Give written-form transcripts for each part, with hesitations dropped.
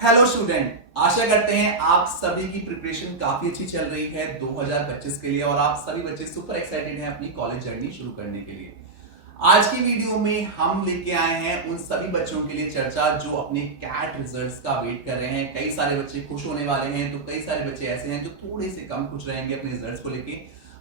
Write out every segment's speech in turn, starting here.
Hello student, आशा करते हैं आप सभी की प्रिपरेशन काफी अच्छी चल रही है 2025 के लिए और आप सभी बच्चे सुपर एक्साइटेड हैं अपनी कॉलेज जर्नी शुरू करने के लिए। आज की वीडियो में हम लेके आए हैं उन सभी बच्चों के लिए चर्चा जो अपने कैट रिजल्ट्स का वेट कर रहे हैं। कई सारे बच्चे खुश होने वाले हैं तो कई सारे बच्चे ऐसे हैं जो थोड़े से कम खुश रहेंगे अपने रिजल्ट्स को लेके।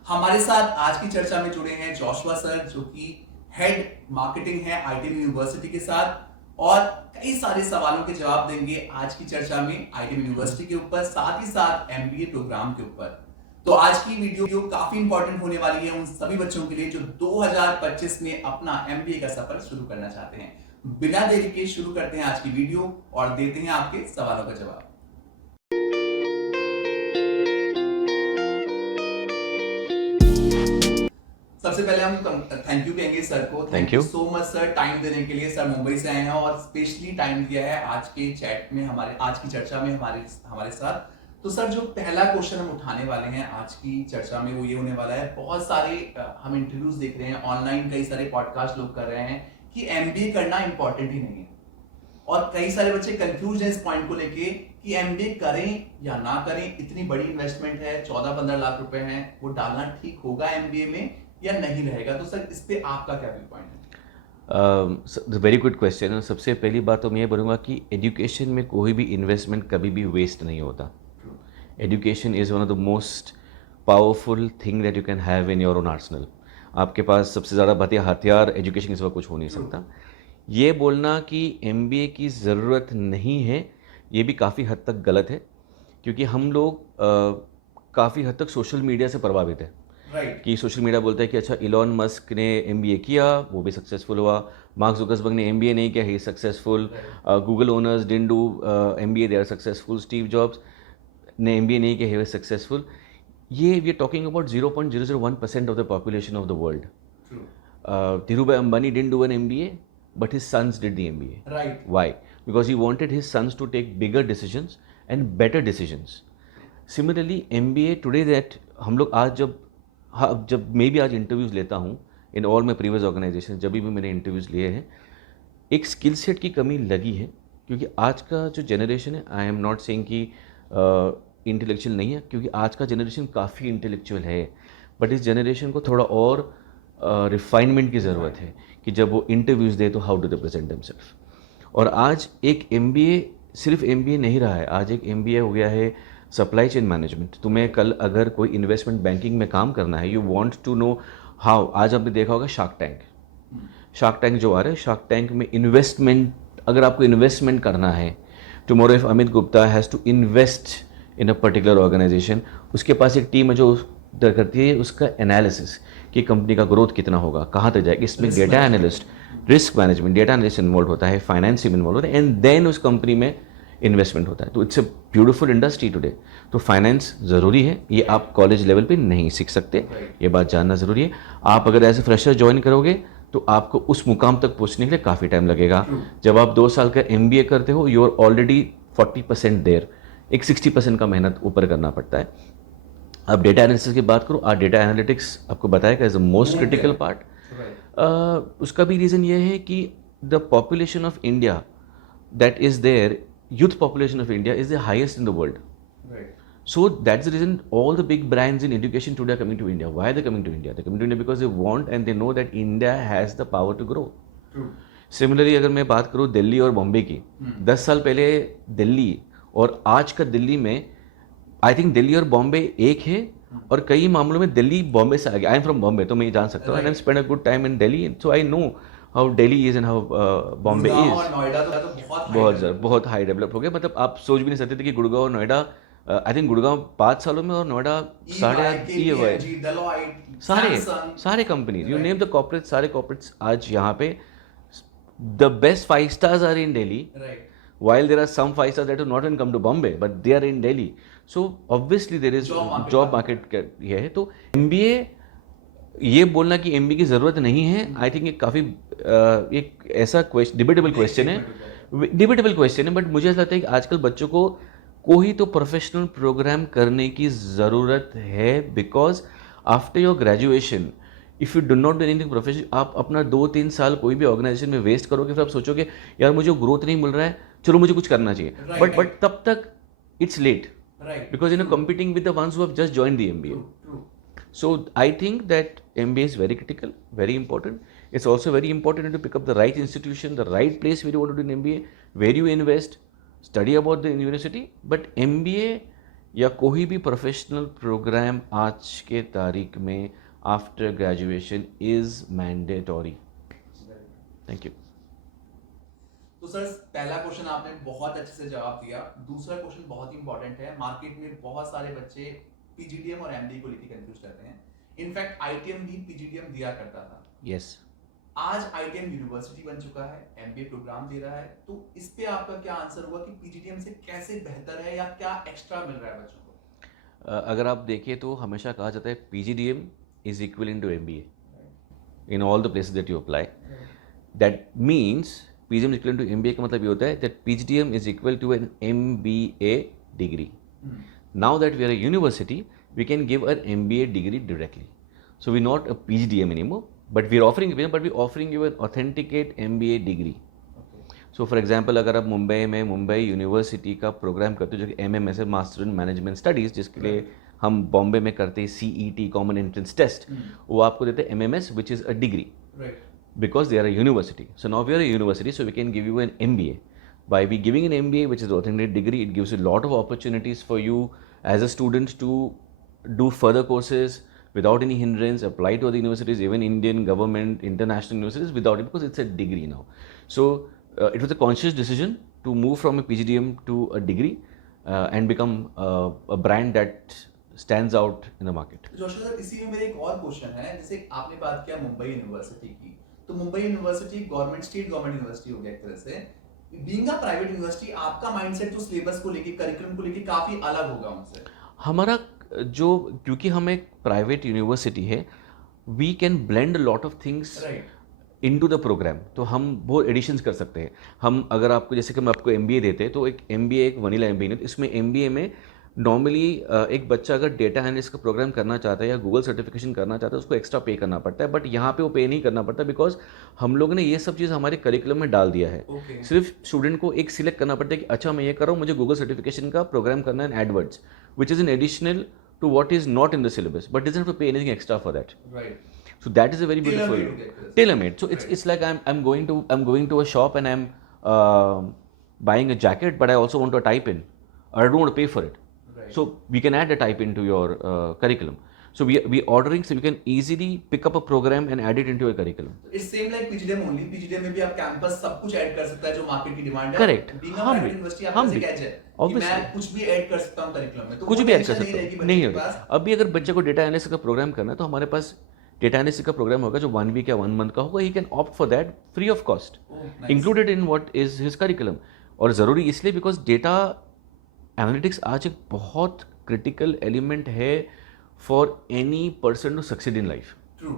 हमारे साथ आज की चर्चा में जुड़े हैं जोशुआ सर जो कि हेड मार्केटिंग है आईटीएम यूनिवर्सिटी के साथ और कई सारे सवालों के जवाब देंगे आज की चर्चा में आईटीएम यूनिवर्सिटी के ऊपर, साथ ही साथ एमबीए प्रोग्राम के ऊपर। तो आज की वीडियो काफी इंपॉर्टेंट होने वाली है उन सभी बच्चों के लिए जो 2025 में अपना एमबीए का सफर शुरू करना चाहते हैं। बिना देरी के शुरू करते हैं आज की वीडियो और देते हैं आपके सवालों का जवाब। सबसे पहले हम थैंक यू कहेंगे सर को। Thank you so much sir time देने के लिए। सर मुंबई से आए हैं और स्पेशली टाइम दिया है आज के चैट में, हमारे आज की चर्चा में हमारे साथ। तो सर जो पहला क्वेश्चन हम उठाने वाले हैं आज की चर्चा में वो ये होने वाला है, बहुत सारे हम इंटरव्यूज देख रहे हैं ऑनलाइन, कई सारे पॉडकास्ट लोग कर रहे हैं कि एमबीए करना इंपॉर्टेंट ही नहीं है और कई सारे बच्चे कंफ्यूज हैं इस पॉइंट को लेके कि एमबीए करें या ना करें। इतनी बड़ी इन्वेस्टमेंट है, 14-15 लाख रुपए हैं, वो डालना ठीक होगा एमबीए में या नहीं रहेगा? तो सर इस पे आपका क्या व्यू पॉइंट है? Very good question. सबसे पहली बात तो मैं ये बोलूँगा कि एजुकेशन में कोई भी इन्वेस्टमेंट कभी भी वेस्ट नहीं होता। Education is one of the most powerful thing that you can have in your own Arsenal. आपके पास सबसे ज़्यादा बढ़िया हथियार एजुकेशन के सिवा कुछ हो नहीं सकता। ये बोलना कि एमबीए की ज़रूरत नहीं है ये भी काफ़ी हद तक गलत है, क्योंकि हम लोग काफ़ी हद तक सोशल मीडिया से प्रभावित है। कि सोशल मीडिया बोलता है कि अच्छा इलॉन मस्क ने एमबीए किया, वो भी सक्सेसफुल हुआ, मार्क जुकरबर्ग ने एमबीए नहीं किया, he successful, Google owners didn't do MBA, they are successful, Steve Jobs ने एमबीए नहीं किया, ही वाज सक्सेसफुल। ये we are talking about 0.001% of the population of the world. Dhirubhai Ambani didn't do an MBA but his sons did the MBA. Right. Why? Because he wanted his sons to take bigger decisions and better decisions. Similarly, MBA today that हम लोग आज जब मैं भी आज interviews लेता हूँ in all my previous organisation, जब भी मैंने इंटरव्यूज़ लिए हैं, एक स्किल सेट की कमी लगी है। क्योंकि आज का जो जनरेशन है, आई एम नॉट सेइंग कि इंटेलेक्चुअल नहीं है, क्योंकि आज का जनरेशन काफ़ी इंटेलेक्चुअल है, बट इस जनरेशन को थोड़ा और रिफाइनमेंट की ज़रूरत है कि जब वो इंटरव्यूज़ दे तो how do they present themselves. और आज एक एमबीए सिर्फ एमबीए नहीं रहा है, आज एक एमबीए हो गया है सप्लाई चेन मैनेजमेंट। तुम्हें कल अगर कोई इन्वेस्टमेंट बैंकिंग में काम करना है, you want to know how. आज आपने देखा होगा शार्क टैंक जो आ रहा है, शार्क टैंक में इन्वेस्टमेंट, अगर आपको इन्वेस्टमेंट करना है, tomorrow if Amit Gupta has to invest in a particular organisation, उसके पास एक टीम है जो करती है उसका एनालिसिस कि कंपनी का ग्रोथ कितना होगा, कहाँ तक जाएगा। इसमें data analyst, risk management, data analyst involve होता है, फाइनेंस इन्वॉल्व होता है, एंड देन उस कंपनी में इन्वेस्टमेंट होता है। तो it's a beautiful industry today. तो फाइनेंस ज़रूरी है, ये आप कॉलेज लेवल पे नहीं सीख सकते, ये बात जानना ज़रूरी है। आप अगर एज ए फ्रेशर ज्वाइन करोगे तो आपको उस मुकाम तक पहुँचने के लिए काफ़ी टाइम लगेगा। जब आप 2 साल का एमबीए करते हो, यू आर ऑलरेडी 40% देयर, एक 60% का मेहनत ऊपर करना पड़ता है। अब डेटा एनालिसिस की बात करूँ, आज डेटा एनालिटिक्स आपको बताएगा as a most critical part. उसका भी रीज़न ये है कि the population of India that is there, youth population of India is the highest in the world. Right. So that's the reason all the big brands in education today are coming to India. Why are they coming to India? They're coming to India because they want and they know that India has the power to grow. True. Similarly, अगर मैं बात करूँ दिल्ली और बॉम्बे की, 10 साल पहले दिल्ली और आज का दिल्ली में, आई थिंक दिल्ली और बॉम्बे एक है, और कई मामलों में दिल्ली बॉम्बे से आ गया। आई एम फ्रॉम बॉम्बे, तो मैं ये जान सकता हूँ, and I spend a good time in Delhi, so I know how Delhi is and how Bombay is. बहुत हाई डेवलप हो गया। मतलब आप सोच भी नहीं सकते थे कि गुड़गांव और नोएडा, आई थिंक गुड़गांव 5 सालों में और नोएडा 8.5 सारे companies, you name the corporate, सारे कॉर्पोरेट्स आज यहाँ पे, the best 5 stars are in Delhi, while there are some 5 stars that have not even come to Bombay, but they are in Delhi. So obviously there is job market ये है। तो MBA, ये बोलना कि MBA की ज़रूरत नहीं है, आई थिंक एक काफ़ी एक ऐसा डिबेटेबल क्वेश्चन है, बट मुझे ऐसा लगता है कि आजकल बच्चों को कोई तो प्रोफेशनल प्रोग्राम करने की ज़रूरत है, because after your graduation if you do not do anything professional, आप अपना 2-3 साल कोई भी ऑर्गेनाइजेशन में वेस्ट करोगे, फिर आप सोचोगे यार मुझे ग्रोथ नहीं मिल रहा है, चलो मुझे कुछ करना चाहिए, Right. बट तब तक it's late Right. because you know competing with the ones who have just joined the MBA. True. So I think that MBA is very critical, very important. It's also very important to pick up the right institution, the right place where you want to do an MBA, where you invest, study about the university. But MBA या कोई भी professional programme आज के तारीख में after graduation is mandatory. Thank you. तो sir पहला question आपने बहुत अच्छे से जवाब दिया. दूसरा क्वेश्चन बहुत इंपॉर्टेंट है. मार्केट में बहुत सारे बच्चे पीजीडीएम और एमबीए को लेकर कंफ्यूज रहते हैं. इनफैक्ट आईटीएम भी पीजीडीएम दिया करता था. यस. आज आईटीएम यूनिवर्सिटी बन चुका है, एमबीए प्रोग्राम दे रहा है. तो इस पे आपका क्या आंसर होगा कि पीजीडीएम से कैसे बेहतर है या क्या एक्स्ट्रा मिल रहा है बच्चों को? अगर आप देखिए तो हमेशा कहा जाता है PGDM is equal to MBA in all the places that you apply. That means PGDM is equal to MBA का मतलब ये होता है that PGDM is equal to an MBA degree. Now that we are a university, we can give an MBA degree directly. So we're not a PGDM anymore, but we're offering you an authenticate MBA degree. Okay. So for example, अगर आप मुंबई में Mumbai university का programme करते हो जो कि MMS है, master in management studies, जिसके लिए हम बॉम्बे में करते हैं CET कॉमन एंट्रेंस टेस्ट, वो आपको देते हैं MMS which is a degree. Right. Because they are a university. So now we are a university, so we can give you an MBA. By giving an MBA, which is an authentic degree, it gives you a lot of opportunities for you as a student to do further courses without any hindrance, apply to other universities, even Indian government, international universities without it, because it's a degree now. So it was a conscious decision to move from a PGDM to a degree and become a brand that stands out in the market. Joshi sir इसी में मेरा एक और question है. जैसे आपने बात किया मुंबई यूनिवर्सिटी की, तो Mumbai university government state government university हो गया एक तरह से. बीइंग अ प्राइवेट यूनिवर्सिटी आपका माइंडसेट तो सिलेबस को लेके करिकुलम को लेके काफी अलग होगा उनसे. हमारा जो, क्योंकि हम एक प्राइवेट यूनिवर्सिटी है, we can blend lot of things into the programme. तो हम वो एडिशंस कर सकते हैं. हम अगर आपको, जैसे कि हम आपको MBA देते हैं, तो एक MBA एक वनीला MBA नहीं, इसमें MBA में नॉर्मली एक बच्चा अगर डेटा एनालिस्ट का प्रोग्राम करना चाहता है या गूगल सर्टिफिकेशन करना चाहता है, उसको एक्स्ट्रा पे करना पड़ता है. बट यहाँ पे वो पे नहीं करना पड़ता, बिकॉज हम लोग ने ये सब चीज़ हमारे करिकुलम में डाल दिया है. Okay. सिर्फ स्टूडेंट को एक सिलेक्ट करना पड़ता है कि अच्छा मैं ये कर रहा हूँ, मुझे गूगल सर्टिफिकेशन का प्रोग्राम करना है Edwards, which is an additional to what is not in the syllabus, but doesn't have to pay anything extra for that. So that is a very beautiful tailor-made. So it's like I'm going to a shop and I'm buying a jacket, but I also want to type in, or I don't want to pay for it. Right. So we can add a type into your curriculum. So we ordering, so you can easily pick up a program and add it into your curriculum. It's same like PGDM only. PGDM में भी आप campus सब कुछ add कर सकता है जो market की डिमांड है. Correct. हम यूनिवर्सिटी आपका से कैच है कि मैं कुछ भी ऐड कर सकता हूं करिकुलम में. तो कुछ भी ऐड कर सकता हूं. नहीं होगा. अभी अगर बच्चे को डेटा एनालिसिस का प्रोग्राम करना है, तो हमारे पास डेटा एनालिसिस का प्रोग्राम होगा जो 1 वीक या 1 मंथ का होगा. He can opt for that free of cost, included in what is his curriculum. और ज़रूरी इसलिए बिकॉज डेटा एनालिटिक्स आज एक बहुत क्रिटिकल एलिमेंट है for any person to succeed in life. True.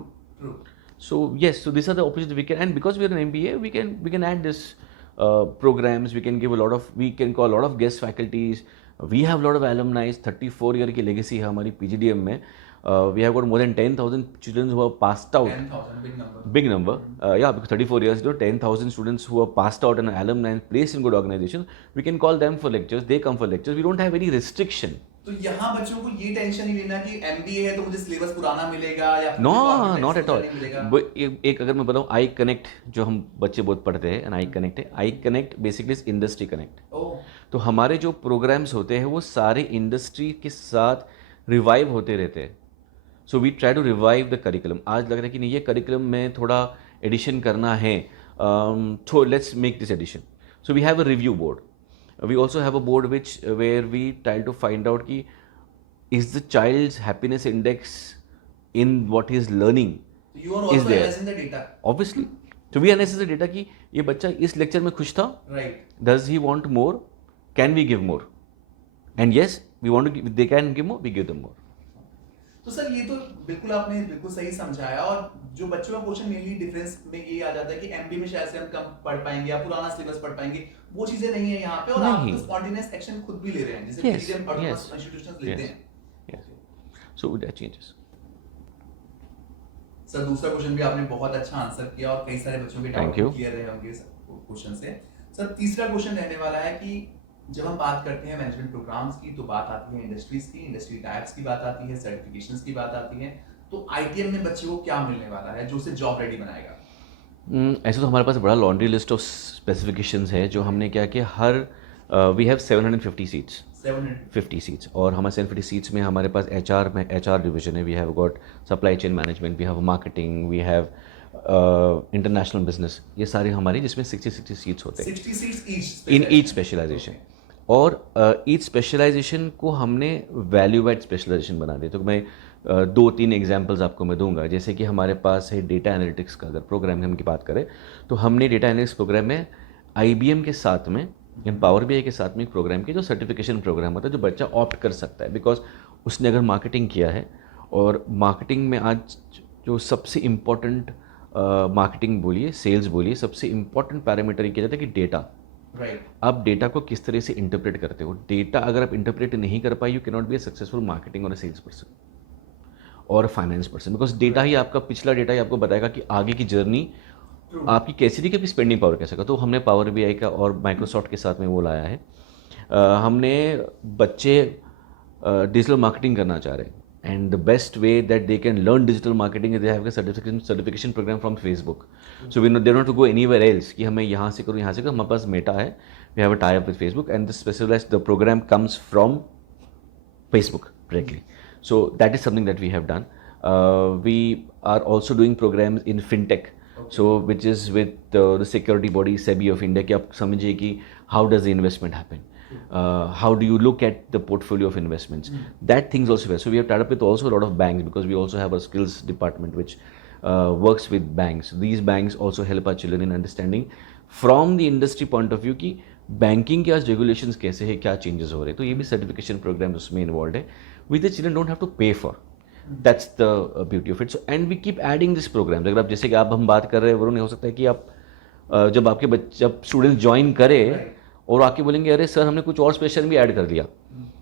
So yes, so these are the opportunities we can, and because we are an MBA, we can add this programs. We can call a lot of guest faculties. We have a lot of alumni. 34 year की legacy है हमारी PGDM में. We have got more than 10,000 students who have passed out. 10,000, big number. Yeah, because 34 years, 10,000 students who have passed out and alumni and placed in good organizations. We can call them for lectures. They come for lectures. We don't have any restriction. तो यहाँ बच्चों को ये tension नहीं लेना कि MBA है तो मुझे सिलेबस पुराना मिलेगा या नो, नॉट एट ऑल. एक अगर मैं बताऊँ, आई कनेक्ट जो हम बच्चे बहुत पढ़ते हैं, आई कनेक्ट है. I connect basically industry connect. तो हमारे जो प्रोग्राम्स होते हैं वो सारे इंडस्ट्री के साथ रिवाइव होते रहते हैं. So we try to revive the curriculum. आज लग रहा है कि नहीं, ये करिकुलम में थोड़ा एडिशन करना है, तो let's make this addition. So we have a review board. We also have a board where we try to find out ki is the child's happiness index in what he is learning. You are also analyzing the data. Obviously. So we analyze the data ki ये बच्चा इस lecture में खुश था. Right. Does he want more? Can we give more? And yes, we want to give, they can give more, we give them more. तो sir ये तो बिल्कुल आपने बिल्कुल सही समझाया. और जो बच्चों का क्वेश्चन मेनली डिफरेंस में ये आ जाता है कि MBA में शायद से हम कम पढ़ पाएंगे या पुराना सिलेबस पढ़ पाएंगे, वो चीजें नहीं है यहाँ पे. और आप तो स्पॉन्टेनियस एक्शन खुद भी ले रहे हैं, जैसे PGDM ऑटोनोमस इंस्टीट्यूशंस लेते हैं. Yes. So that changes. Sir दूसरा क्वेश्चन भी आपने बहुत अच्छा आंसर किया और कई सारे बच्चों के डाउट क्लियर रहे होंगे क्वेश्चन से. सर तीसरा क्वेश्चन रहने वाला है कि जब हम बात करते हैं मैनेजमेंट प्रोग्राम्स की तो बात आती है इंडस्ट्रीज की, इंडस्ट्री टाइप्स की बात आती है, सर्टिफिकेशंस की बात आती है, तो आईटीएम में बच्चे को क्या मिलने वाला है जो उसे जॉब रेडी बनाएगा? ऐसे तो हमारे पास बड़ा लॉन्ड्री लिस्ट ऑफ स्पेसिफिकेशंस है जो हमने क्या किया, here we have 750 seats, 50 seats, और हमारे 750 सीट्स में हमारे पास एचआर डिवीजन है, we have got supply chain management, we have marketing, we have international business, ये सारे हमारी, जिसमें 60 सीट्स होते हैं 60 सीट्स इन ईच स्पेशलाइजेशन। और ईच स्पेशलाइजेशन को हमने वैल्यू एड स्पेशलाइजेशन बना दिया। तो मैं 2-3 एग्जांपल्स आपको मैं दूंगा। जैसे कि हमारे पास है डेटा एनालिटिक्स का, अगर प्रोग्राम हम की बात करें तो हमने डेटा एनालिटिक्स प्रोग्राम में IBM के साथ में, पावर BI के साथ में एक प्रोग्राम किया जो सर्टिफिकेशन प्रोग्राम होता है, जो बच्चा ऑप्ट कर सकता है बिकॉज उसने अगर मार्केटिंग किया है, और मार्केटिंग में आज जो सबसे इम्पॉर्टेंट मार्केटिंग बोलिए, सेल्स बोलिए, सबसे इम्पॉर्टेंट पैरामीटर ये किया जाता है कि डेटा, राइट, आप डेटा को किस तरह से इंटरप्रेट करते हो। डेटा अगर आप इंटरप्रेट नहीं कर पाए, you can not be a successful marketing और सेल्स पर्सन और फाइनेंस पर्सन, बिकॉज डेटा ही आपका, पिछला डेटा ही आपको बताएगा कि आगे की जर्नी आपकी कैसी थी, कि स्पेंडिंग पावर कैसे का। तो हमने पावर BI का और माइक्रोसॉफ्ट के साथ में वो लाया है। हमने बच्चे डिजिटल मार्केटिंग करना चाह रहे हैं, and the best way that they can learn digital marketing is they have a certification program from Facebook. So they don't have to go anywhere else कि हमें यहाँ से करूँ, यहाँ से करूँ। हमारे पास मेटा है, we have a tie up with Facebook, and the program comes from Facebook directly. So that is something that we have done. We are also doing programs in fintech, so which is with the security body SEBI of India, कि आप समझिए कि how does the investment happen, how do you look at the portfolio of investments, that things also there. So we have tied up with also a lot of banks, because we also have a skills department which works with banks. These banks also help our children in understanding from the industry point of view कि banking के आज regulations कैसे है, क्या changes हो रहे हैं। तो ये भी सर्टिफिकेशन प्रोग्राम उसमें इन्वॉल्व है, with the children don't have to pay for, that's the beauty of it. So and we keep adding this programme. अगर आप, जैसे कि आप हम बात कर रहे हैं, वो नहीं हो सकता है कि आप जब आपके बच्चे, जब स्टूडेंट्स ज्वाइन करें और आके बोलेंगे अरे सर हमने कुछ और स्पेशल भी ऐड कर दिया,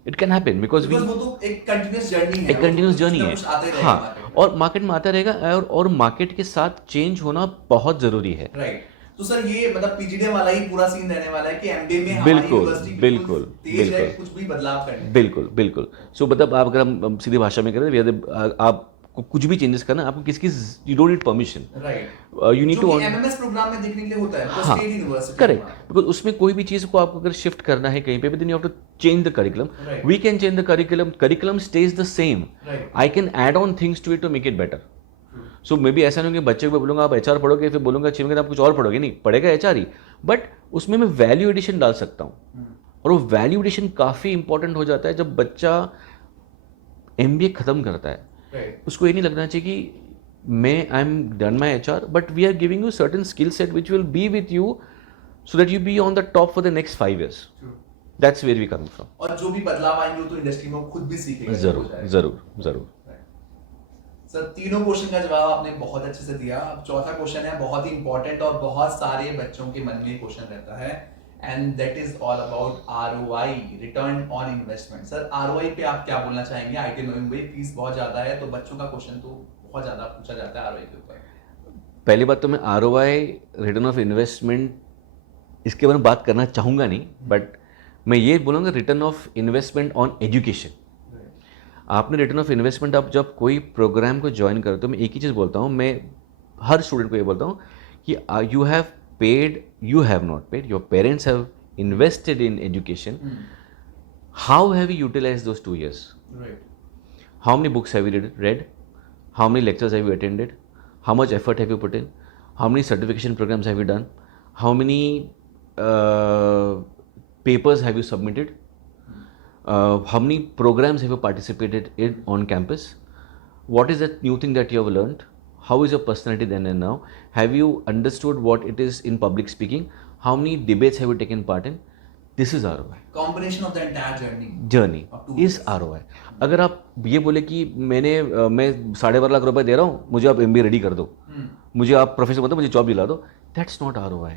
इट कैन हैपन बिकॉज वो तो एक कंटिन्यूस जर्नी है, एक कंटिन्यूस जर्नी है। हाँ, और मार्केट में आता रहेगा, और मार्केट के साथ चेंज होना बहुत जरूरी है। राइट। तो सर ये मतलब पीजीडीएम वाला ही पूरा सीन रहने वाला है कि एमबीए में हमारी बिल्कुल यूनिवर्सिटी बिल्कुल तेज है बिल्कुल कुछ भी बदलाव करने। बिल्कुल बिल्कुल। सो मतलब आप, अगर हम सीधी भाषा में करें, आपको कुछ भी चेंजेस करना, आपको किसकी, you don't need permission, right, you need to, MMS programme में देखने के लिए होता है, हाँ, स्टेट यूनिवर्सिटी, करेक्ट, बिकॉज उसमें कोई भी चीज़ को आपको अगर शिफ्ट करना है कहीं पे, then you have to change the curriculum. We can change the curriculum stage the same, I can add on things to it to make it better. So maybe ऐसा नहीं कि बच्चे को बोलूँगा आप HR पढ़ोगे, फिर बोलूँगा 6 महीने आप कुछ और पढ़ोगे, नहीं पढ़ेगा HR ही, बट उसमें मैं वैल्यू एडिशन डाल सकता हूँ। और वो वैल्यू एडिशन काफ़ी इंपॉर्टेंट हो जाता है जब बच्चा MBA ख़त्म करता है। उसको ये नहीं लगना चाहिए कि मैं, I am done my HR, but we are giving you certain skill set which will be with you so that you be on the top for the next 5 years. That's where we coming from. और जो भी बदलाव आएंगे वो तो industry में खुद भी सीखेगा। जरूर जरूर जरूर। सर तीनों क्वेश्चन का जवाब आपने बहुत अच्छे से दिया। अब चौथा क्वेश्चन है बहुत ही इंपॉर्टेंट और बहुत सारे बच्चों के मन में क्वेश्चन रहता है, and that is all about ROI, return on investment. Sir ROI पे आप क्या बोलना चाहेंगे? IIT में फीस बहुत ज्यादा है, तो बच्चों का क्वेश्चन तो बहुत ज्यादा पूछा जाता है ROI के ऊपर। पहली बात तो मैं ROI, रिटर्न ऑफ इन्वेस्टमेंट, इसके बारे में बात करना चाहूँगा नहीं, बट मैं ये बोलूँगा return of investment on education. आपने रिटर्न ऑफ इन्वेस्टमेंट, आप जब कोई प्रोग्राम को ज्वाइन करते हो, तो मैं एक ही चीज़ बोलता हूँ, मैं हर स्टूडेंट को ये बोलता हूँ कि you have paid, you have not paid, your parents have invested in education. How have you utilized those 2 years? Right. How many books have you read? How many lectures have you attended? How much effort have you put in? How many certification programs have you done? How many papers have you submitted? How many programs have you participated in on campus? What is that new thing that you have learned? How is your personality then and now? Have you understood what it is in public speaking? How many debates have you taken part in? This is ROI. Combination of the entire journey. Journey is ROI. अगर आप ये बोले कि मैं 12.5 लाख रुपए दे रहा हूँ, मुझे आप MBA रेडी कर दो, मुझे आप प्रोफेसर बता दो, मुझे जॉब दिला दो, दैट्स नॉट ROI.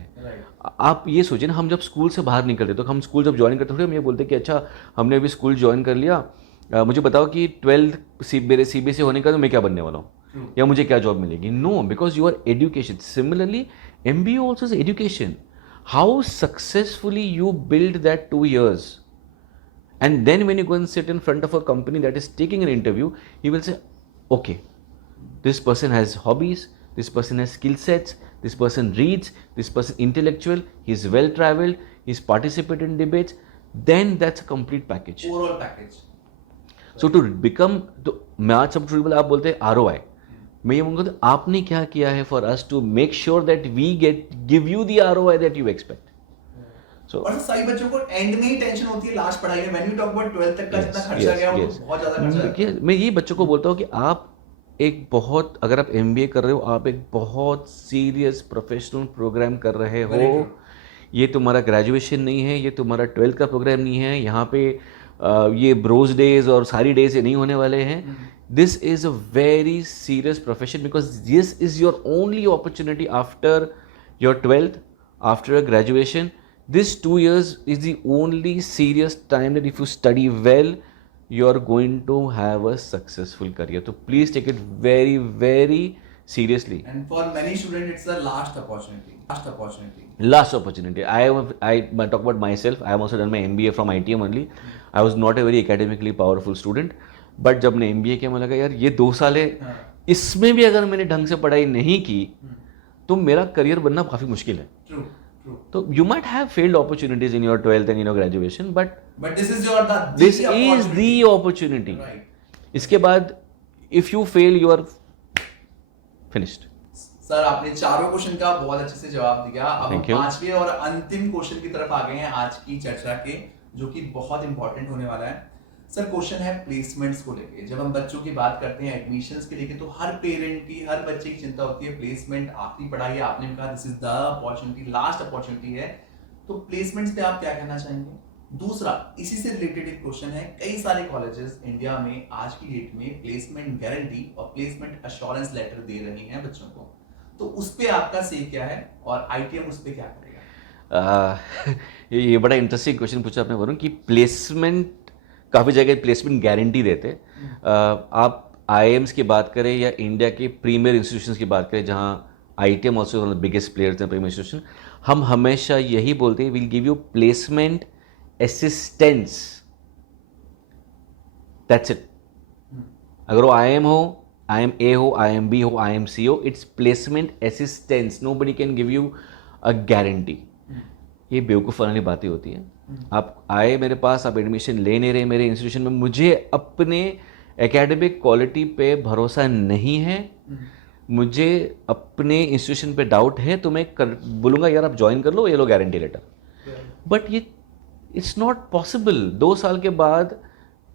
आप ये सोचिए ना, हम जब स्कूल से बाहर निकलते तो हम स्कूल जब ज्वाइन करते थे, हम ये बोलते कि अच्छा हमने अभी स्कूल ज्वाइन कर लिया, मुझे बताओ कि 12th मेरे CBSE होने का तो मैं क्या बनने वाला हूँ, या मुझे क्या जॉब मिलेगी। No, because you are education. Similarly MBA also is education. how successfully you build that 2 years. And then when you go and sit in front of a company that is taking an interview, he will say, okay, this person has hobbies, this person has skill sets, this person reads, this person intellectual, he's well traveled, he's participated in debates, then that's a complete package. Overall package. So to become, तो मैं आज सब बोला, आप बोलते हैं ROI, मैं ये बोलूँगा तो आपने क्या किया है for us to make sure that we give you the ROI that you expect. So और सभी बच्चों को एंड में ही टेंशन होती है लास्ट पढ़ाई में. When you talk about 12th तक का जितना खर्चा गया वो तो बहुत ज्यादा खर्चा है. मैं ये बच्चों को बोलता हूँ कि आप एक बहुत, अगर आप MBA कर रहे हो, आप एक बहुत सीरियस प्रोफेशनल प्रोग्राम कर रहे हो. ये तुम्हारा ग्रेजुएशन नहीं है, ये तुम्हारा 12th का प्रोग्राम नहीं है. यहाँ पे ये ब्रोज डेज और सारी डेज ये नहीं होने वाले हैं. This is a very serious profession because this is your only opportunity after your 12th, after your graduation. This 2 years is the only serious time that if you study well, you are going to have a successful career. So please take it very, very seriously. And for many students, it's the last opportunity. Last opportunity. I talk about myself. I have also done my MBA from ITM only. I was not a very academically powerful student. But जब मैंने MBA किया, मुझे लगा यार ये 2 साल है, इसमें भी अगर मैंने ढंग से पढ़ाई नहीं की तो मेरा करियर बनना काफ़ी मुश्किल है. True. So you might have failed opportunities in your 12th and in your graduation, but this is the opportunity. Right. इसके बाद if you fail, you are finished. Sir आपने चारों क्वेश्चन का बहुत अच्छे से जवाब दिया. अब हम Thank you. 5वें और अंतिम क्वेश्चन की तरफ आ गए हैं आज की चर्चा के, जो कि बहुत इंपॉर्टेंट होने वाला है. सर क्वेश्चन है प्लेसमेंट्स को लेके. जब हम बच्चों की बात करते हैं एडमिशंस के लेके, तो हर पेरेंट की, हर बच्चे की चिंता होती है प्लेसमेंट. आखिरी पढ़ाई है, आपने कहा this is the opportunity, last opportunity है. तो प्लेसमेंट्स पे आप क्या कहना चाहेंगे? दूसरा इसी से रिलेटेड एक क्वेश्चन है, कई सारे कॉलेजेस इंडिया में आज की डेट में प्लेसमेंट गारंटी और प्लेसमेंट अश्योरेंस लेटर दे रही हैं बच्चों को. तो उस पे आपका से क्या है और ITM उस पे क्या करेगा? ये बड़ा इंटरेस्टिंग क्वेश्चन पूछा आपने वरुण, कि प्लेसमेंट, काफ़ी जगह प्लेसमेंट गारंटी देते हैं. आप IIMs की बात करें या इंडिया के प्रीमियर इंस्टीट्यूशंस की बात करें, जहाँ ITM also one of the biggest players हैं, प्रीमियर इंस्टीट्यूशन, हम हमेशा यही बोलते हैं, will give you placement assistance, that's it. अगर वो IIM हो, IIMA हो, IIMB हो, IIMC हो, it's placement assistance. Nobody can give you a guarantee. ये बेवकूफ़ वाली बातें होती हैं. आप आए मेरे पास, आप एडमिशन ले नहीं रहे मेरे इंस्टीट्यूशन में, मुझे अपने एकेडमिक क्वालिटी पे भरोसा नहीं है, मुझे अपने इंस्टीट्यूशन पे डाउट है, तो मैं बोलूँगा यार आप ज्वाइन कर लो, ये लो गारंटी लेटर. बट ये इट्स नॉट पॉसिबल. 2 साल के बाद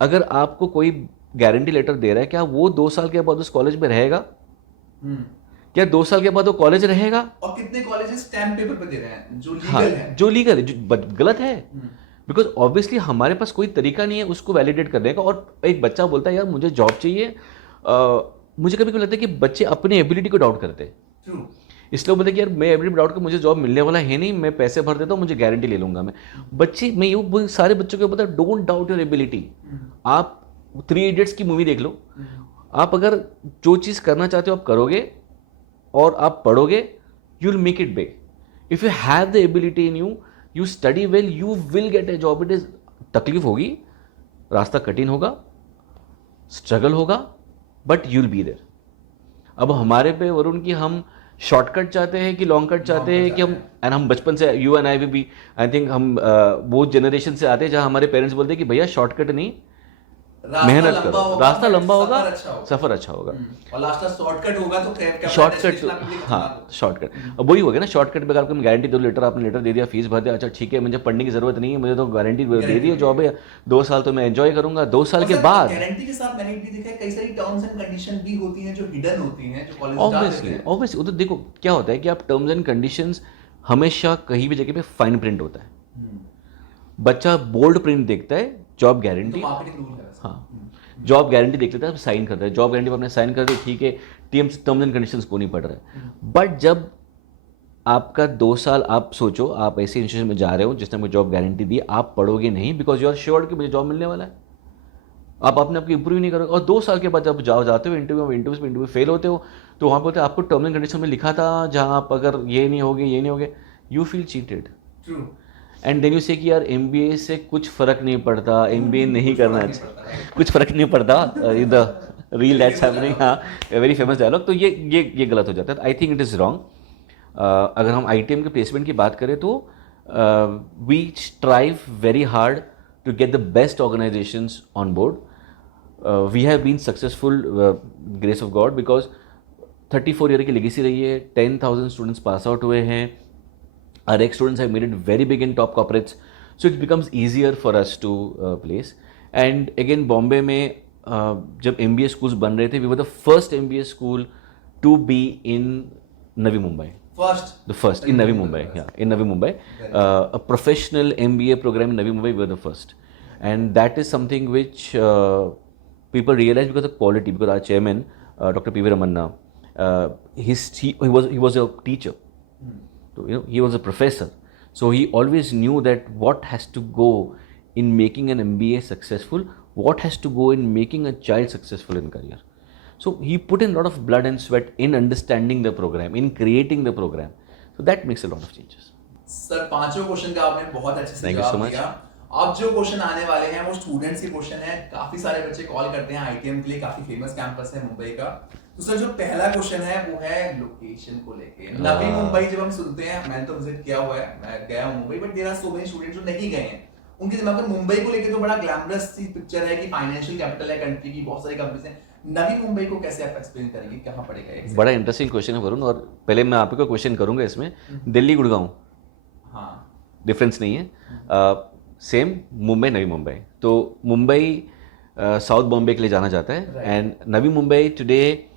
अगर आपको कोई गारंटी लेटर दे रहा है, क्या वो 2 साल के बाद उस कॉलेज में रहेगा? क्या 2 साल के बाद वो कॉलेज रहेगा? और कितने कॉलेजेस स्टैम्प पेपर पे दे रहे हैं जो लीगल हाँ, है, जो लीगल है, जो गलत है. बिकॉज ऑब्वियसली हमारे पास कोई तरीका नहीं है उसको वैलिडेट करने का. और एक बच्चा बोलता है यार मुझे जॉब चाहिए, मुझे कभी कभी लगता है कि बच्चे अपनी एबिलिटी को डाउट करते हैं. इसलिए बोलते हैं कि यार मैं एबिलिटी डाउट कर, मुझे जॉब मिलने वाला है नहीं, मैं पैसे भर देता हूँ, मुझे गारंटी ले लूंगा मैं. बच्चे, मैं ये सारे बच्चों को बताऊँ, डोंट डाउट योर एबिलिटी. आप 3 इडियट्स की मूवी देख लो. आप अगर जो चीज़ करना चाहते हो आप करोगे और आप पढ़ोगे, you will make it big. If you have the ability in you, you study well, you will get a job. It is, तकलीफ होगी, रास्ता कठिन होगा, स्ट्रगल होगा, but you will be there. अब हमारे पे वरुण की हम शॉर्टकट चाहते हैं कि लॉन्ग कट चाहते हैं कि हम बचपन से, यू एंड आई भी, आई थिंक हम वो जनरेशन से आते हैं जहाँ हमारे पेरेंट्स बोलते हैं कि भैया शॉर्टकट नहीं, मेहनत करो, रास्ता लंबा होगा, सफर अच्छा होगा. और लास्ट शॉर्टकट होगा तो शॉर्टकट, हाँ शॉर्टकट. अब वही हो गया ना, शॉर्टकट पे आपको गारंटी दो, लेटर आपने लेटर दे दिया, फीस भर दिया, अच्छा ठीक है मुझे पढ़ने की जरूरत नहीं है, मुझे तो गारंटी दे दी है, जॉब है, 2 साल तो मैं एंजॉय करूंगा. 2 साल के बाद गारंटी के साथ मैंने भी देखा है कई सारी टर्म्स एंड कंडीशन भी होती हैं जो हिडन होती हैं, जो कॉलेज ऑब्वियसली उधर देखो क्या होता है कि आप टर्म्स एंड कंडीशंस हमेशा कहीं भी जगह पे फाइन प्रिंट होता है. बच्चा बोल्ड प्रिंट देखता है, जॉब गारंटी, हाँ जॉब गारंटी देख लेता है, साइन करता है, जॉब गारंटी पर आपने साइन कर दी, ठीक है, टर्म्स एंड कंडीशंस को नहीं पढ़ रहा है. बट जब आपका 2 साल, आप सोचो आप ऐसे इंस्टीट्यूशन में जा रहे हो जिसने आपको जॉब गारंटी दी, आप पढ़ोगे नहीं बिकॉज यू आर श्योर कि मुझे जॉब मिलने वाला है, आप अपने आपको इंप्रूव नहीं करोगे. और 2 साल के बाद जब जाते हो इंटरव्यू फेल होते हो, तो वहाँ पर आपको टर्म्स एंड कंडीशन में लिखा था, जहाँ आप अगर ये नहीं होगे you feel cheated. True. And then you say कि यार MBA से कुछ फर्क नहीं पड़ता, MBA नहीं कुछ फर्क करना नहीं अच्छा, पड़ता, right? कुछ फर्क नहीं पड़ता, द रील दैट्स हैपनिंग, हाँ, वेरी फेमस डायलॉग. तो ये गलत हो जाता है. I think it is wrong. अगर हम ITM के प्लेसमेंट की बात करें तो we strive very hard to get the best organisations on board. We have been successful, grace of God, because 34 year की लेगेसी रही है. 10,000 स्टूडेंट्स पास आउट हुए हैं. Our ex-students have made it very big in top corporates, so it becomes easier for us to place. And again, Bombay में जब MBA schools बन रहे थे, we were the first MBA school to be in Navi Mumbai. The first in Navi Mumbai, yeah, in Navi Mumbai. A professional MBA program in Navi Mumbai, we were the first, and that is something which people realize because of quality. Because our chairman, Dr. P.V. Ramanna, he was a teacher. So, he was a professor, so he always knew that what has to go in making an MBA successful, what has to go in making a child successful in career. So he put in a lot of blood and sweat in understanding the program, in creating the program. So that makes a lot of changes. Sir, पांचों question का आपने बहुत अच्छे से Thank you so जवाब much. दिया. अब जो क्वेश्चन आने वाले हैं वो स्टूडेंट्स के क्वेश्चन है. काफी सारे बच्चे कॉल करते हैं ITM के लिए, काफी फेमस कैंपस है मुंबई का. तो सर, जो पहला क्वेश्चन है वो है लोकेशन को लेके. नवी मुंबई जब हम सुनते हैं, मैंने तो विजिट किया हुआ है, मैं गया हूं Mumbai, but there are so many students जो नहीं गए हैं. उनके दिमाग में मुंबई को लेके तो बड़ा ग्लैमरस सी पिक्चर है कि फाइनेंशियल कैपिटल है कंट्री की, बहुत सारी कंपनीज हैं. नवी मुंबई को कैसे आप एक्सप्लेन करेंगे, कहाँ पड़ेगा ये? बड़ा इंटरेस्टिंग क्वेश्चन है वरुण, और पहले मैं आपको क्वेश्चन करूंगा इसमें. दिल्ली गुड़गांव, हाँ, डिफरेंस नहीं है. सेम मुंबई, नवी मुंबई. तो मुंबई साउथ बॉम्बे के लिए जाना जाता है, Right. And Navi Mumbai today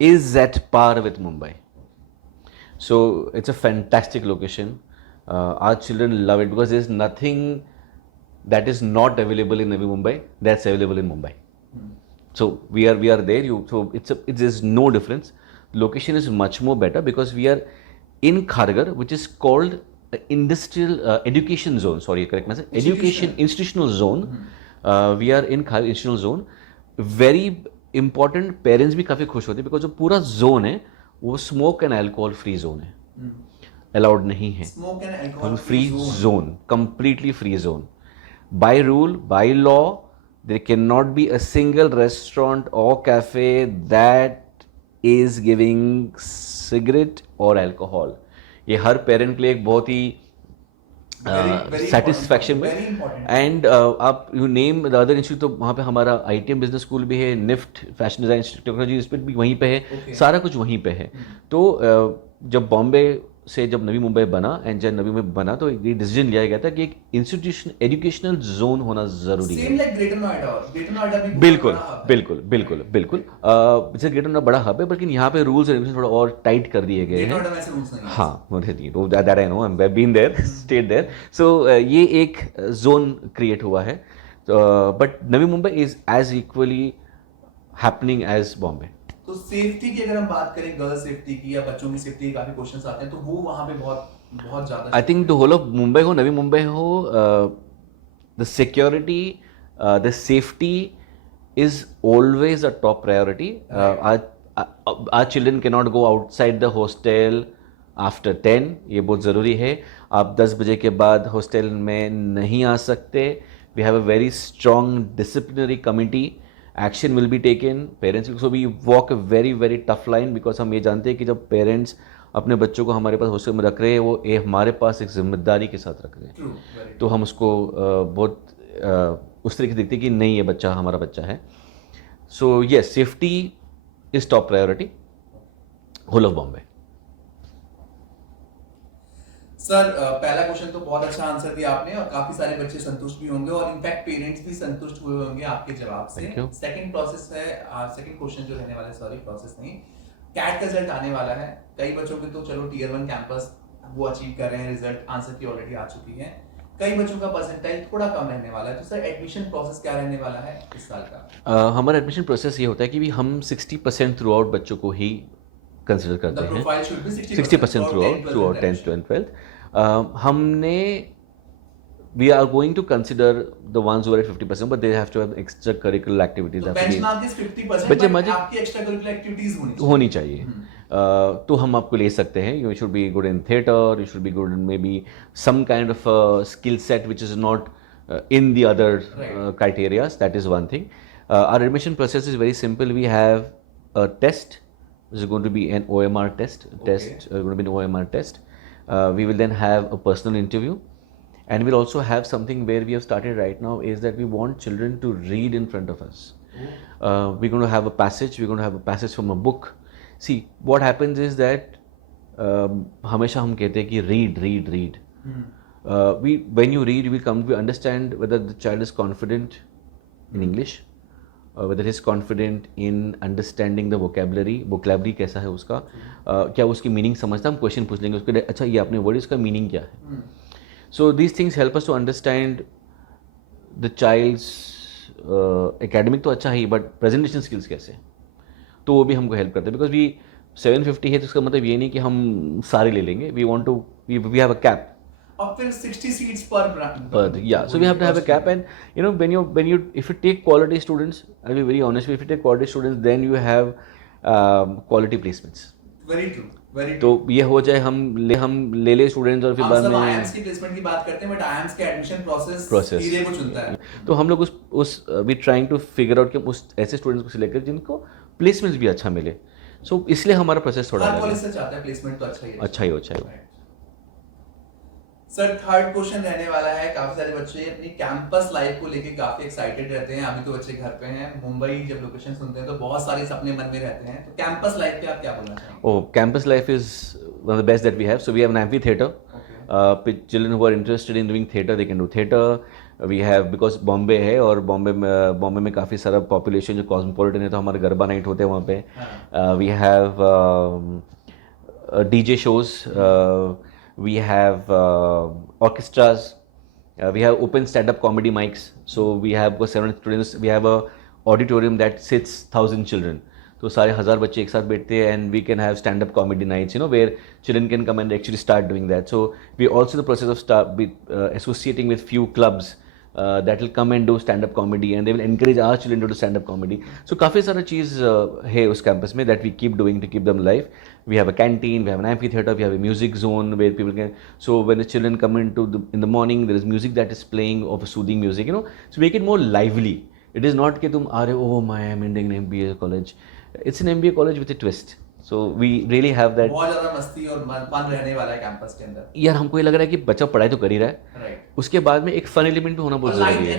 is at par with Mumbai. So it's a fantastic location. Our children love it because there is nothing that is not available in Navi Mumbai that's available in Mumbai. So we are there. It is no difference. Location is much more better because we are in Kharghar, which is called industrial education zone. Sorry, correct me. Education institutional zone. We are in Kharghar institutional zone. Very important. Parents भी काफी खुश होते हैं because जो पूरा zone है वो smoke and alcohol free zone है. Allowed नहीं है. Smoke and alcohol Free zone, completely free zone. By rule, by law, there cannot be a single restaurant or cafe that is giving cigarette or alcohol. ये हर parent के लिए एक बहुत ही satisfaction very में. important. एंड आप you name the other institute, तो वहाँ पे हमारा ITM बिजनेस स्कूल भी है, NIFT fashion design technology institute भी वहीं पे है. Okay. सारा कुछ वहीं पे है. तो जब बॉम्बे से जब नवी मुंबई बना एंड जब नवी मुंबई बना तो ये डिसीजन लिया गया था कि एक इंस्टीट्यूशन एजुकेशनल जोन होना जरूरी है. Same like greater Noida. Greater Noida भी बहुत बिल्कुल बड़ा hub है. बिल्कुल बिल्कुल बिल्कुल. जैसे ग्रेटर नोएडा बड़ा हब है, लेकिन यहाँ पे रूल्स एंड रेगुलेशन थोड़ा और टाइट कर दिए गए ग्रेटर हैं. नोएडा में ऐसे रूल्स नहीं है. हाँ, मुझे नहीं, तो that I know, I have been there, stayed there. So ये एक जोन क्रिएट हुआ है, but Navi Mumbai is as equally happening as Bombay. तो सेफ्टी की अगर हम बात करें, गर्ल्स सेफ्टी की या बच्चों की सेफ्टी की काफी क्वेश्चंस आते हैं, तो वो वहाँ पे बहुत ज्यादा. I think the whole of Mumbai हो, नवी मुंबई हो, the security, the safety is always a top priority. our children cannot go outside the hostel after 10. ये बहुत ज़रूरी है. आप 10 बजे के बाद हॉस्टल में नहीं आ सकते. We have a very strong disciplinary committee. Action will be taken. Parents will also be walk a very very tough line because हम ये जानते हैं कि जब पेरेंट्स अपने बच्चों को हमारे पास हॉस्टल में रख रहे हैं, वो हमारे पास एक जिम्मेदारी के साथ रख रहे हैं. True, very तो हम उसको बहुत उस तरीके से देखते हैं कि नहीं, ये बच्चा हमारा बच्चा है. So yes, safety is top priority, whole of Bombay. Sir, पहला क्वेश्चन तो बहुत अच्छा आंसर दिया आपने और काफी सारे बच्चे संतुष्ट भी होंगे और इनफैक्ट पेरेंट्स भी संतुष्ट हुए होंगे आपके जवाब से. Thank you. सेकंड प्रोसेस है, सेकंड क्वेश्चन जो रहने वाला है, सॉरी प्रोसेस नहीं, कैट का रिजल्ट आने वाला है. कई बच्चों के तो चलो टियर 1 कैंपस वो अचीव कर रहे हैं, रिजल्ट आंसर की ऑलरेडी आ चुकी है. कई बच्चों का परसेंटाइल थोड़ा कम रहने वाला है. तो सर, एडमिशन प्रोसेस क्या रहने वाला है इस साल का? हमारा एडमिशन प्रोसेस ये होता है कि भी हम 60% थ्रू आउट बच्चों को ही कंसिडर The करते हैं. profile should be 60% through out 10th to 12th. हमने we are going to consider the ones who are at 50%, but they have to have extracurricular activities. तो have to be- benchmark is 50%, बच्चे but मजे- आपकी extra curricular activities होनी चाहिए. होनी चाहिए. तो हम आपको ले सकते हैं. You should be good in theater, you should be good in maybe some kind of skill set which is not in the other criteria. That is one thing. Our admission process is very simple. We have a test, which is going to be an OMR test. Going to be an OMR test. We will then have a personal interview, and we'll also have something where we have started right now is that we want children to read in front of us. We're going to have a passage. We're going to have a passage from a book. See, what happens is that हमेशा हम कहते हैं कि read. When you read, you will come to understand whether the child is confident in English, whether he is confident in understanding the vocabulary कैसा है उसका, क्या उसकी मीनिंग समझता है. हम क्वेश्चन पूछ लेंगे उसके, अच्छा ये आपने वर्ड, इसका मीनिंग क्या है. So these things help us to understand the child's academic तो अच्छा ही, but presentation skills कैसे, तो वो भी हमको हेल्प करते हैं. बिकॉज वी 750 है तो इसका मतलब ये नहीं कि हम सारे ले लेंगे. We want to, we have a cap. और फिर 60 सीट्स पर Yeah, so we have to have a cap. And you know, when you if you take quality students, I'll be very honest, if you take quality students, then you have quality placements. Very true, very तो ये हो जाए हम ले students और फिर बाद में आईएम्स की प्लेसमेंट की बात करते हैं, बट आईएम्स के एडमिशन प्रोसेस हीरे को चुनता है. तो हम लोग उस we trying to figure out कि उस ऐसे स्टूडेंट्स को सिलेक्ट करें जिनको प्लेसमेंट्स भी अच्छा मिले. सो इसलिए हमारा प्रोसेस थोड़ा हर कॉलेज से चाहता है प्लेसमेंट तो अच्छा ही हो. सर थर्ड क्वेश्चन रहने वाला है. काफी सारे बच्चे अपनी कैंपस लाइफ को लेके काफी एक्साइटेड रहते हैं. अभी तो बच्चे घर पे हैं. मुंबई जब लोकेशन सुनते हैं तो बहुत सारे सपने मन में रहते हैं. तो कैंपस लाइफ पे आप क्या बोलना चाहेंगे? Oh, campus life is one of the best that we have. So we have an amphitheater. Children who are interested in doing theater, they can do theater. We have, because Bombay है और बॉम्बे में काफ़ी सारा पॉपुलेशन जो cosmopolitan है, तो हमारे garba night होते हैं वहाँ पे. We have DJ shows. We have orchestras. We have open stand-up comedy mics. So we have 700 students. We have a auditorium that sits 1,000 children. तो सारे 1,000 बच्चे एक साथ बैठते हैं, and we can have stand-up comedy nights, you know, where children can come and actually start doing that. So we also in the process of associating with few clubs that will come and do stand-up comedy, and they will encourage our children to do stand-up comedy. So काफ़ी सारा चीज़ है उस campus में that we keep doing to keep them alive. We have a canteen, we have an amphitheater, we have a music zone where people can. So when the children come in the morning, there is music that is playing of soothing music, you know. So make it more lively. It is not कि तुम आ रहे हो, oh my, I'm ending an MBA college. It's an MBA college with a twist. So we really have that. बहुत ज़्यादा मस्ती और fun रहने वाला है कैंपस के अंदर. यार हमको ये लग रहा है कि बच्चा पढ़ाई तो कर ही रहा है, राइट, उसके बाद में एक फन एलिमेंट भी होना बहुत जरूरी है.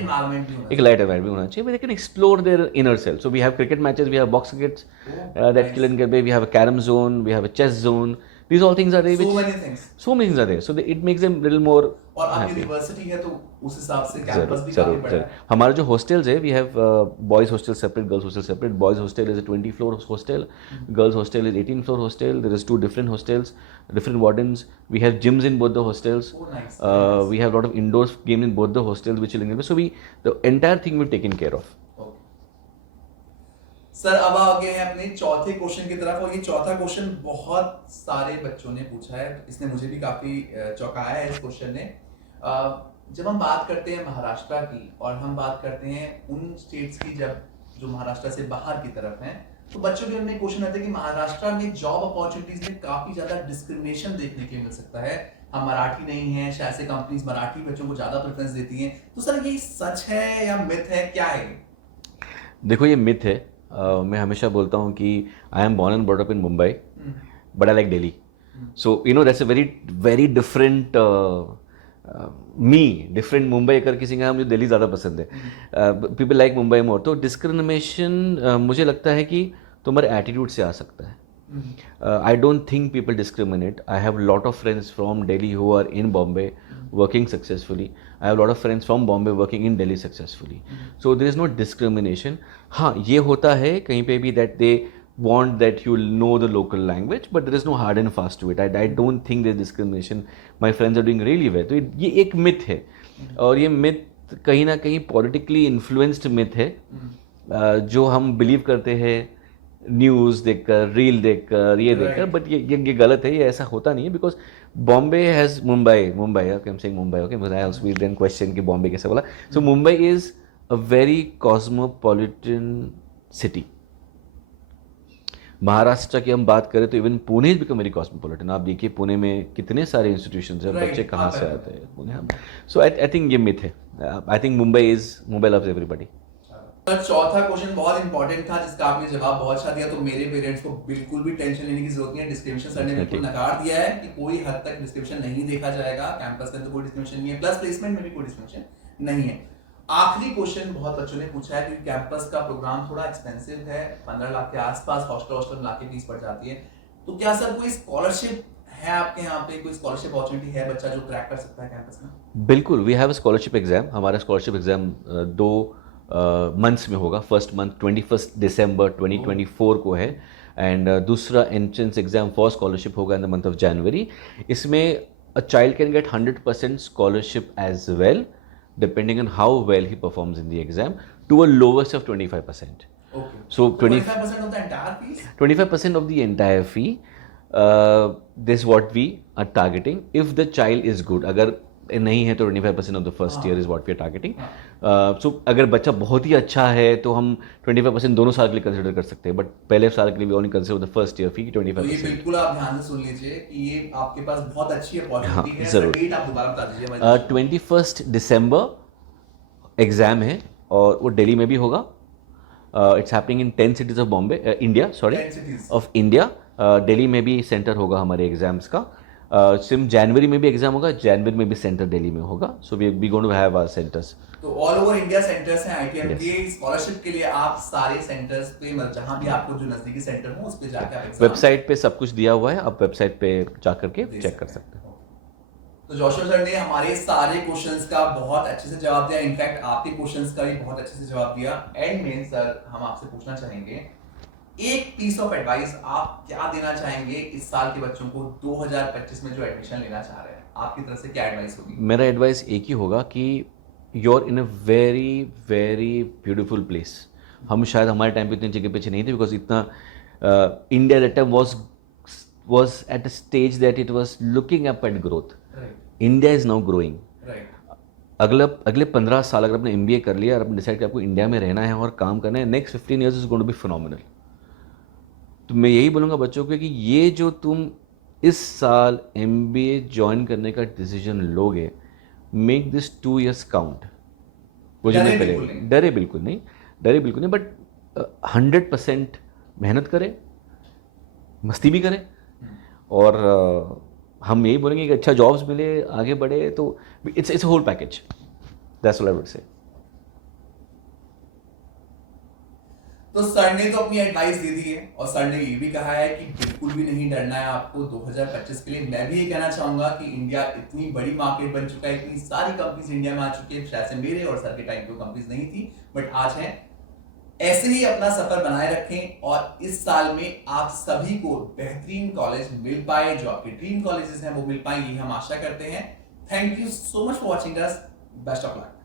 एक लाइट एनवायरनमेंट भी होना चाहिए, where they can explore their inner self. So we have cricket matches, we have box crickets that children can play, we have a carom zone, we have a chess zone. These all things are there. So many things are there. So it makes them little more. और अब university है तो उस हिसाब से campus भी काफी बड़ा है. हमारा जो हॉस्टल्स है, we have boys hostel separate, girls hostel separate. Boys hostel is a 20-floor hostel, girls hostel is 18-floor hostel. There is 2 different hostels, different wardens. We have gyms in both the hostels. Nice. We have a lot of indoor games in both the hostels which children can play. So the entire thing we've taken care of. Sir अब आ गए हैं अपने चौथे question की तरफ, और ये चौथा क्वेश्चन बहुत सारे बच्चों ने पूछा है. इसने मुझे भी काफी चौंकाया है इस क्वेश्चन ने. जब हम बात करते हैं महाराष्ट्र की और हम बात करते हैं उन स्टेट्स की जो महाराष्ट्र से बाहर की तरफ हैं, तो बच्चों के उनमें क्वेश्चन आता है कि महाराष्ट्र में जॉब अपॉर्चुनिटीज में काफी ज्यादा डिस्क्रिमिनेशन देखने के मिल सकता है. हम मराठी नहीं हैं, शायद से कंपनीज मराठी बच्चों को ज्यादा प्रेफरेंस देती हैं. तो सर ये सच है या मिथ है, क्या है? देखो ये मिथ है. मैं हमेशा बोलता हूँ कि I am born and brought up in Mumbai, but I like Delhi. So you know that's a very different different Mumbai कर किसी का, मुझे दिल्ली ज़्यादा पसंद है. पीपल लाइक मुंबई मोर. तो डिस्क्रिमिनेशन मुझे लगता है कि तुम्हारे एटीट्यूड से आ सकता है. I don't think people discriminate. I have a lot of friends from Delhi who are in Bombay working successfully. I have a lot of friends from Bombay working in Delhi successfully. So there is no discrimination. हाँ ये होता है कहीं पे भी that they want that you know the local language, but there is no hard and fast to it. I don't think there is discrimination. My friends are doing really well. तो ये एक myth है, और ये myth कहीं ना कहीं politically influenced myth है, जो हम believe करते हैं न्यूज़ देखकर, रील देखकर, ये देखकर. बट ये गलत है, ये ऐसा होता नहीं है. Because Bombay has Mumbai okay, I am saying Mumbai okay, because I also we then question कि बॉम्बे कैसे बोला. So Mumbai is a very cosmopolitan city. Maharashtra की हम बात करें तो even Pune is become very cosmopolitan. आप देखिए पुणे में कितने सारे इंस्टीट्यूशंस हैं, Right, बच्चे कहाँ हाँ, से right. आते हैं पुणे। सो आई थिंक ये मिथ है। I think Mumbai loves everybody. Sir चौथा क्वेश्चन बहुत इंपॉर्टेंट था जिसका आपने जवाब बहुत अच्छा दिया, तो मेरे पेरेंट्स को बिल्कुल भी टेंशन लेने की जरूरत नहीं है। डिस्क्रिमिनेशन सर ने बिल्कुल नकार दिया है कि कोई हद तक डिस्क्रिमिनेशन नहीं देखा जाएगा, कैंपस में तो कोई डिस्क्रिमिनेशन नहीं है, प्लस प्लेसमेंट में भी कोई डिस्क्रिमिनेशन नहीं है। आखिरी क्वेश्चन बहुत बच्चों ने पूछा है कि कैंपस का प्रोग्राम थोड़ा एक्सपेंसिव है, 15 लाख के आसपास हॉस्टल मिला के फीस पड़ जाती है, तो क्या सर कोई स्कॉलरशिप है आपके यहाँ पे, कोई स्कॉलरशिप अपॉर्चुनिटी है बच्चा जो क्रैक कर सकता है कैंपस में? बिल्कुल, we have a scholarship exam. हमारा स्कॉलरशिप एग्जाम 2 मंथ्स में होगा। फर्स्ट मंथ 21 दिसंबर 2024 को है, एंड दूसरा एंट्रेंस एग्जाम फॉर स्कॉलरशिप होगा in the month of January. इसमें a child can get 100% scholarship as well, depending on how well he performs in the exam, to a lowest of 25%. Okay. So 25% of the entire fees? 25% of the entire fee. This is what we are targeting. If the child is good, अगर नहीं है तो 25% of the first year is what we are targeting. So अगर बच्चा बहुत ही अच्छा है तो हम 25% दोनों साल के लिए कंसिडर कर सकते हैं, बट पहले साल के लिए we only consider the first year fee 25%. तो ये बिल्कुल आप ध्यान से सुन लीजिए कि ये आपके पास बहुत अच्छी अपॉर्चुनिटी है। जरूर। डेट आप दोबारा बता दीजिए। 21 दिसंबर एग्जाम है और वो दिल्ली में भी होगा। It's happening in 10 cities of Bombay, India, sorry, 10 cities. Of India. Delhi में भी सेंटर होगा हमारे एग्जाम्स का। सिम जनवरी में भी एग्जाम होगा, जनवरी में भी सेंटर दिल्ली में होगा। So we going to have our centres. तो ऑल ओवर इंडिया सेंटर्स हैं आईटीएम के। स्कॉलरशिप के लिए आप सारे सेंटर्स पे, मतलब जहां भी आपको जो नजदीकी सेंटर हो उस पे जाकर आप एग्जाम, वेबसाइट पे सब कुछ दिया हुआ है, आप वेबसाइट पे जाकर के चेक कर सकते हैं। तो जोशुआ सर ने हमारे सारे क्वेश्चंस का बहुत अच्छे से जवाब दिया, इनफैक्ट आपके क्वेश्चंस का भी बहुत अच्छे से जवाब दिया। एंड में सर हम आपसे पूछना चाहेंगे, एक पीस ऑफ एडवाइस आप क्या देना चाहेंगे इस साल के बच्चों को 2025 में जो एडमिशन लेना चाह रहे हैं, आपकी तरफ से क्या एडवाइस होगी? मेरा एडवाइस एक ही होगा कि you are in a very very beautiful place. हम शायद हमारे टाइम पे इतनी जगह पीछे नहीं थे, बिकॉज इतना India that time was at a stage that it was looking up at growth. Right. India is now growing. Right. अगले 15 साल अगर आपने MBA कर लिया और आपने डिसाइड किया आपको इंडिया में रहना है और काम करना है, next 15 years is going to be phenomenal. तो मैं यही बोलूँगा बच्चों को कि ये जो तुम इस साल MBA ज्वाइन करने का डिसीजन लोगे, मेक दिस 2 years काउंट। वो जो मैं पहले डरे बिल्कुल नहीं, बट 100% मेहनत करें, मस्ती भी करें, और हम यही बोलेंगे कि अच्छा जॉब्स मिले, आगे बढ़े, तो it's whole package. That's what I would say. तो सर ने तो अपनी एडवाइस दे दी है, और सर ने ये भी कहा है कि बिल्कुल भी नहीं डरना है आपको 2025 के लिए। मैं भी ये कहना चाहूंगा कि इंडिया इतनी बड़ी मार्केट बन चुका है, इतनी सारी कंपनीज इंडिया में आ चुकी है। शायद से मेरे और सर के टाइम पे कंपनीज नहीं थी, बट आज है। ऐसे ही अपना सफर बनाए रखें, और इस साल में आप सभी को बेहतरीन कॉलेज मिल पाए, जो आपके ड्रीम कॉलेजेस हैं वो मिल पाए, ये हम आशा करते हैं। Thank you so much for watching us. Best of luck.